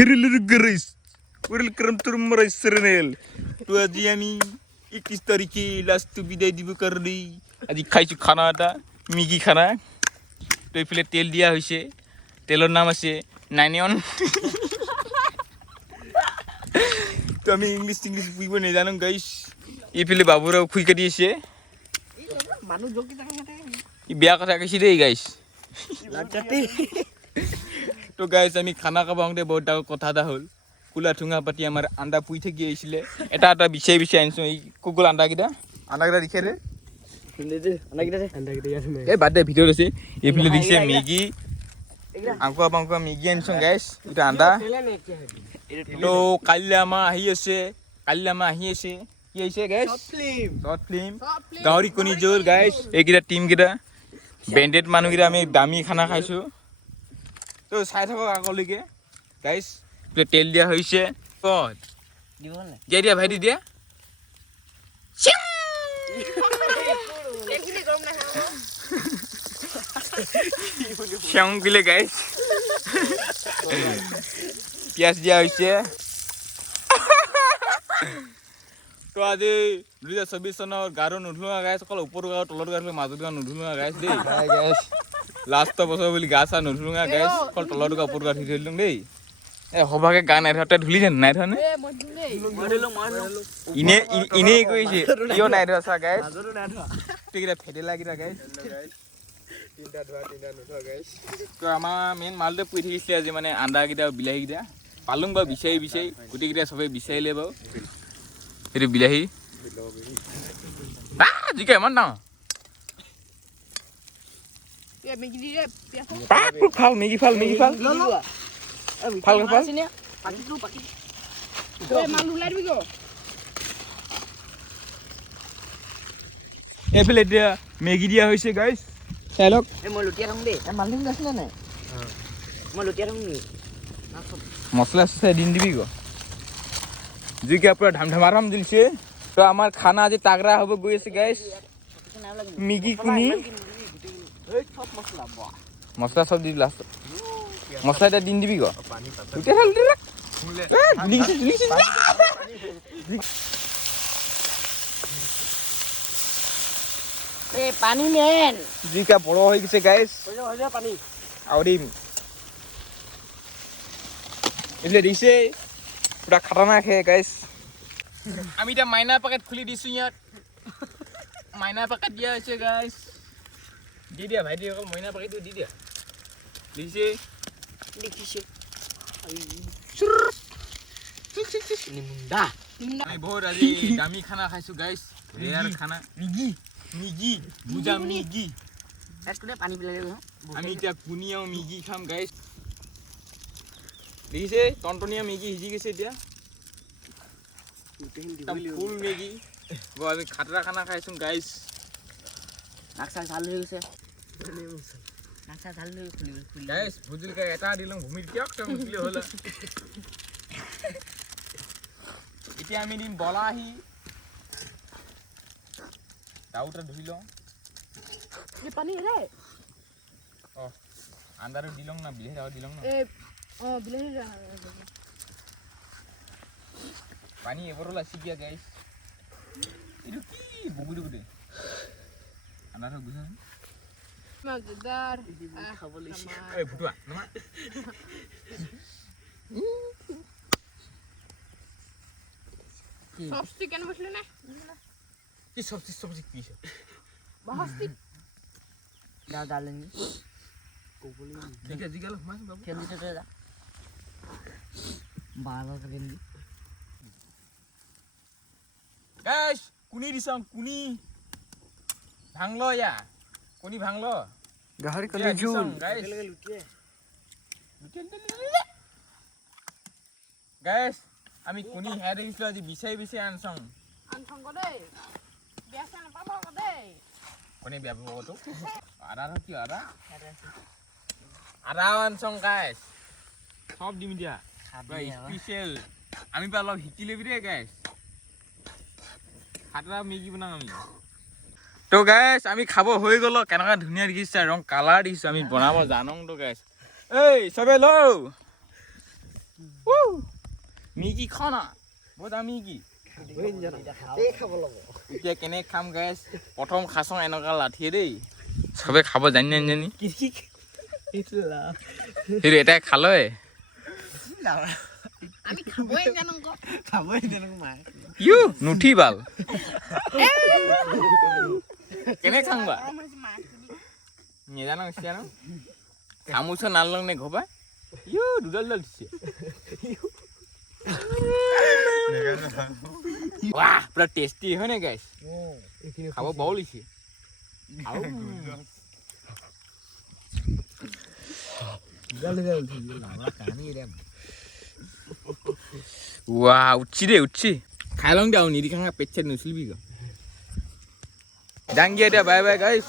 welcome to my channel तो আজি আমি 21 তারিখে লাস্ট বিদায় দিব কারণে আজি খাইছো খানা এটা মিগি খানা তো এইফালে তেল দিয়া হইছে তেলৰ নাম আছে নাইনিয়ন তো আমি ইংলিশ বুঝিব নাজানো গাইস এইফালে বাবুৰাও খুইকা দিছে মানুহ জকি থাকে ই বেয়া কথা কৈছে দেই গাইস তো গাইস আমি খানা খাওঁতে বহুত ডাঙৰ কথা এটা হ'ল কুলা ঠুঙা পাতি আমাৰ আন্দা পুই থাকি আহিছিলে এটা এটা বিচাৰি আনিছো এই কুকুল আন্দাকেইটা দিছে ৰে এই বাদ দে ভিতৰত আছে এইফালে দিছে মেগী আংকুৱা মেগী আনিছো গাইছ এটা আন্দা তো কাইলৈ আমাৰ আহি আছে কি আহিছে গাইছ শ্বৰ্ট ফিল্ম গাহৰি কণী জোল গাইছ এইকেইটা টিমকেইটা বেণ্ডেড মানুহকেইটা আমি দামী খানা খাইছোঁ তো চাই থাকক আগলৈকে গাইছ তেল দিয়া হইছে কত দিয়া দিয়া ভাইটি দিয়া শ্যাম গিলে গাইস পিয়াজ দিয়া হইছে তো আজি 2024 চনৰ গাৰো নুধুৱা গাইস অকল ওপৰ গাও তলৰ গাও মাজত গাও নুধুৱা গাইস দেই গাইস লাষ্ট বছৰ বুলি গাছা নুধুৱা গাইস অকল তলৰ গাও ওপৰ গাও ধুই থৈলং দেই এ হবাকে গা নাই ধৰতে ধুলি যেন নাই ধৰনে ইনে কইছে ইও নাই ধৰছা গাইস মাজৰো নাই ধৰা টিকিটা ফেডেলা কিটা গাইস তিনটা নুধৰা গাইস তো আমাৰ মেইন মালটো পুই থাকিছিলে আজি মানে আন্দা কিটা বিলাহী কিটা পালুং বা বিচাৰি গুটি কিটা সবে বিচাৰিলে বাও এটো বিলাহী জিকে মান না এ মেগি দি রে খাও মেগি ফাল ভাল সিনে পাকি এ মাল উলাই দিবি গো এফালে দিয়া মেগি দিয়া হৈছে গাইস চাইলক এ মই লুটিয়া থং দে এ মাল দিম গাছ না মই লুটিয়া থং নি মছলা সে দিন দিবি গো জিকে পুরা ধামধামারাম দিলছে তো আমার খানা আজি তাগড়া হবে গই আছে গাইস মেগি কুনি এই সব মছলা বাহ মছলা সব দি লাস্ট মছলা এটা দিন দিবি গো উঠে ফেল দিলা লিখছি এ পানি মেন জিকা বড় হয়ে গেছে গাইস হয়ে পানি আউরি এলে দিছে পুরা খাটানা খেয়ে গাইস আমি এটা মাইনা প্যাকেট খুলি দিছো ইয়াত মাইনা প্যাকেট দিয়া আছে গাইস দি দিয়া ভাই দি অকল মাইনা প্যাকেটটো দি দিয়া দিছে লিখিছে নিমুন্ডা আমি বহুত আজি দামি খানা খাইছো গাইস রেয়ার খানা মিগি বুজা মিগি এটুনে পানি পিলাই আমি এটা কুনিয়াও মিগি খাম গাইস দিছে টনটনিয়া মিগি হিজি গেছে এতিয়া ফুল মেগি আমি খাতৰা খানা খাইছো গাইস নাকসা ঝাল হৈ গৈছে নাকসা ঝাল হৈ খুলি গাইস বুজিল কা এটা দিলং ভূমিৰ কিয়ক চং দিলে হল এতিয়া আমি দিম বলাহি দাউটা ধুই লওঁ এই পানী রে অ আন্দাৰ দিলং না বিলে দাও দিলং না এ অ বিলাহি পানী এবৰলা সিকিয়া গাইস ইটো কি বগুদি গুদে আন্দাৰ গুছা মজেদার খাবলিছি এই ভুটুয়া নমা সবস্তি কেন বসলে না কি সবজি কি আছে বাহস্তি দাও ডালেন কোবলি ঠিক আছে গেল মাছ বাবু কেন দিতে যা বাবা কেন দি গাইস কুনি দিছং কুনি ভাঙলো ইয়া কোনি ভাঙলো গাহৰি কলি জুল গাইস আমি কোনি হেড দিছিলো আজি বিচাৰি আনছং গদে বেছা না পাবা গদে কোনি বিয়া বটো আৰা কি আৰা আনছং গাইস সব দিম দিয়া স্পেশাল আমি পা অলপ শিকিলে বিৰে গাইস খাতৰা মেগি বনাম আমি তো গাইস আমি খাব হৈ গল কেনেকা ধুনিয়া দেখিছে ৰং কালাৰ দিছো আমি বনাব জানং তো গাইস এই সবে লো মেগী খাওঁ না বহুত মেগী এতিয়া কেনে খাম গাইছ প্ৰথম খাচং এনেকুৱা লাঠিয়ে দেই চবে খাব জানি সেইটো এটাই খালয় আমি খাবই জানো ইউ নুঠি বাল কেনে খাং বা নেজানো জানো চামুচৰ নালং নে ঘবা ইউ দুডাল দিছে वाह पूरा टेस्टी है ना गाइस खाबो बाउल इसे वाह उच्ची खाइ लंग दाउ निरि खाङा पेट सेट नुसिल बिगो दांगिया दे बाय बाय गाइस